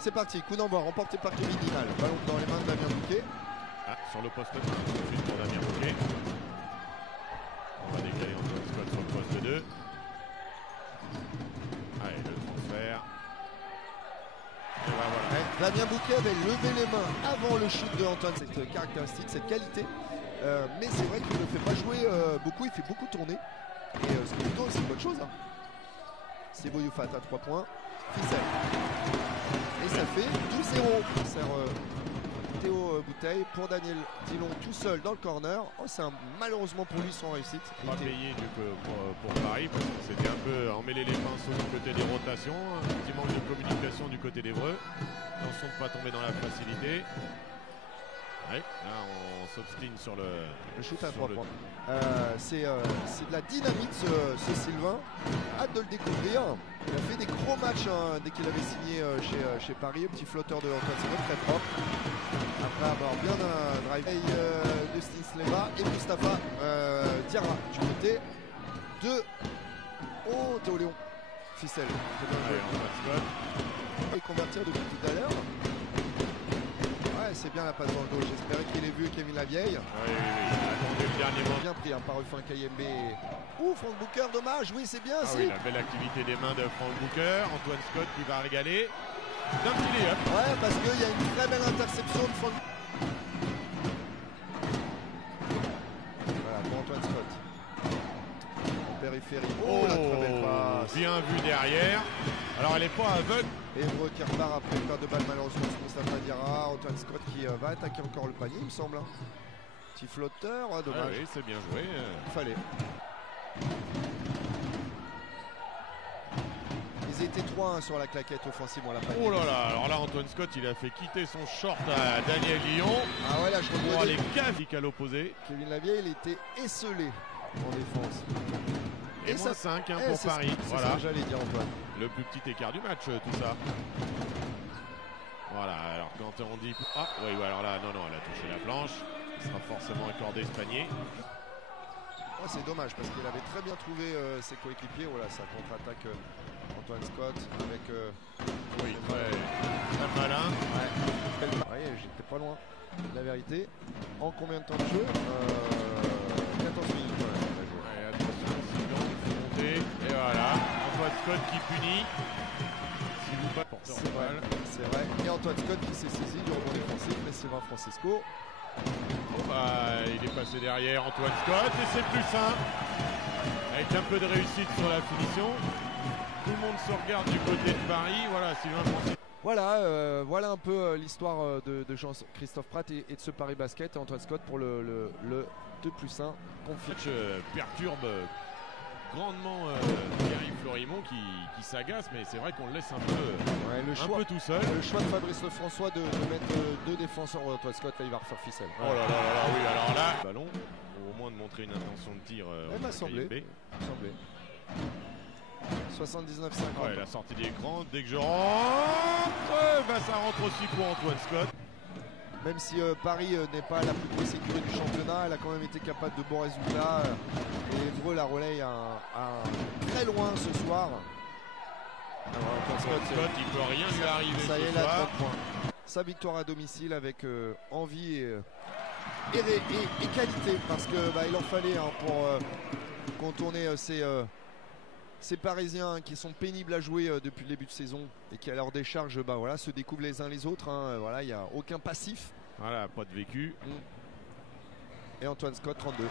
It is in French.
C'est parti, coup d'envoi remporté par Kevin Dinal. Ballon dans les mains de Damien Bouquet. Ah, sur le poste 1, tout de suite pour Damien Bouquet. On va décaler Antoine Scott sur le poste 2. Allez, le transfert. Et ben voilà. Ouais, Damien Bouquet avait levé les mains avant le shoot de Antoine. Cette caractéristique, cette qualité. Mais c'est vrai qu'il ne fait pas jouer beaucoup, il fait beaucoup tourner. Et ce qui est plutôt, c'est une bonne chose. Hein. C'est Boyoufat à 3 points. Ficelle. Et ça fait 12-0. Sert Théo Bouteille pour Daniel Dillon tout seul dans le corner. Oh, c'est malheureusement pour lui sans réussite. Pas payé pour Paris parce que c'était un peu emmêler les pinceaux du côté des rotations. Un petit manque de communication du côté d'Evreux. Attention de ne pas tomber dans la facilité. Ouais, là on s'obstine sur le shoot à 3 points. C'est de la dynamite ce Sylvain. Hâte de le découvrir. Il a fait des gros matchs hein, dès qu'il avait signé chez Paris. Petit flotteur de Antoine Scott, très propre. Après avoir bien drivé de Stisleva et Mustapha Diarra du côté de Théo Léon. Ficelle. Et convertir depuis tout à l'heure. Ouais, c'est bien la passe dans le dos. J'espérais qu'il ait vu Kevin Lavieille. Oui. Attendez le dernier moment. Bien pris hein, par Rufin Kayembe. Ouh, Franck Booker, dommage. Oui, c'est bien. Ah oui, la belle activité des mains de Franck Booker. Antoine Scott qui va régaler. D'un petit lay-up. Ouais, parce qu'il y a une très belle interception de Franck. Voilà, pour Antoine Scott. En périphérie. Oh, la très belle passe. Bien vu derrière. Alors elle n'est pas aveugle. Evreux qui repart après une paire de balles malheureusement sur Mustapha Diarra. Antoine Scott qui va attaquer encore le panier, il me semble. Petit flotteur, ah, dommage. Ah oui, c'est bien joué. Il fallait. Ils étaient 3-1 sur la claquette offensive, on l'a pas dit. Oh là là, alors là Antoine Scott il a fait quitter son short à Daniel Lyon. Ah ouais, là je pour regardais. Les caviques à l'opposé. Kevin Lavieille, il était esselé en défense. Et moins 5 hein, pour Paris. Voilà. C'est ça que j'allais dire Antoine. Le plus petit écart du match, tout ça. Voilà, alors quand on dit... Ah oui, alors là, non, elle a touché la planche. Il sera forcément accordé ce panier. Oh, c'est dommage parce qu'il avait très bien trouvé ses coéquipiers. Voilà, ça contre-attaque Antoine Scott avec... oui, très malin. Ouais, j'étais pas loin. La vérité. En combien de temps de jeu 14 minutes. Ouais, attention, incident, il faut monter. Et voilà, Antoine Scott qui punit. C'est vrai. Et Antoine Scott qui s'est saisi du rebond défensif, mais Sylvain Francisco. Bon bah, il est passé derrière Antoine Scott et c'est plus simple. Avec un peu de réussite sur la finition. Tout le monde se regarde du côté de Paris. Voilà, Sylvain Francisco. Voilà, voilà un peu l'histoire de Jean-Christophe Prat et de ce Paris Basket et Antoine Scott pour le 2+1 match perturbe grandement Thierry Florimont qui s'agace, mais c'est vrai qu'on le laisse un peu tout seul. Le choix de Fabrice Lefrançois de mettre deux défenseurs Antoine Scott, là il va refaire ficelle. Oh là là, oui, alors là, ballon, au moins de montrer une intention de tir. Elle m'a semblé. 79-50. Ouais, la sortie d'écran, dès que je rentre, bah, ça rentre aussi pour Antoine Scott. Même si Paris n'est pas la plus grosse écurie du championnat, elle a quand même été capable de bons résultats. Et Evreux la relaye très loin ce soir. Alors, Antoine Scott, il ne peut rien lui arriver. Ça y est, là, 3 points. Sa victoire à domicile avec envie et qualité. Parce qu'il en fallait pour contourner ces Parisiens qui sont pénibles à jouer depuis le début de saison et qui à leur décharge voilà, se découvrent les uns les autres. Voilà, il n'y a aucun passif. Voilà, pas de vécu. Et Antoine Scott, 32.